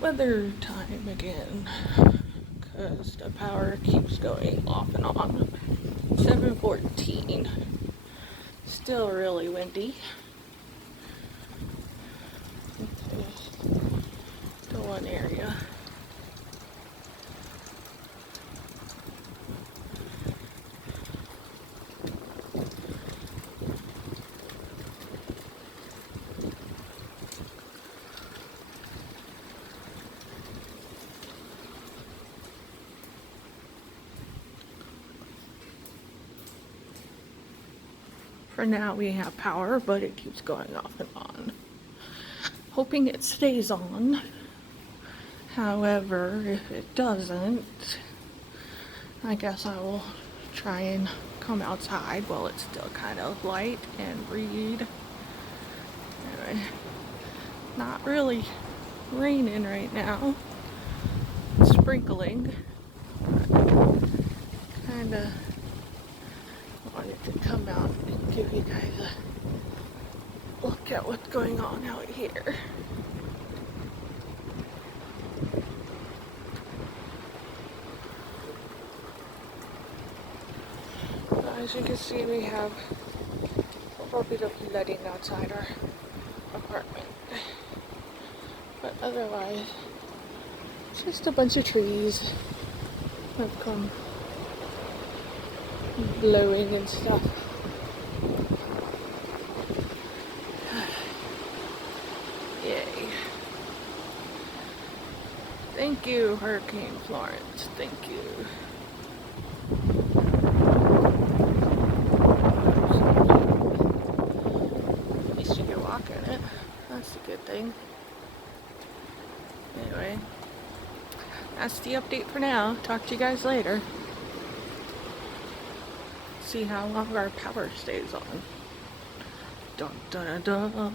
weather time again, because the power keeps going off and on. 7:14. Still really windy. This is the one area. For now we have power, but it keeps going off and on. Hoping it stays on. However, if it doesn't, I guess I will try and come outside while it's still kind of light and read. Anyway, not really raining right now. It's sprinkling. Kinda wanted to come out and give you guys a look at what's going on out here. As you can see, we have a little bit of flooding outside our apartment, but otherwise it's just a bunch of trees have come blowing and stuff. Yay. Thank you, Hurricane Florence. Thank you. At least you can walk in it. That's a good thing. Anyway, that's the update for now. Talk to you guys later. See how long our power stays on. Dun dun dun.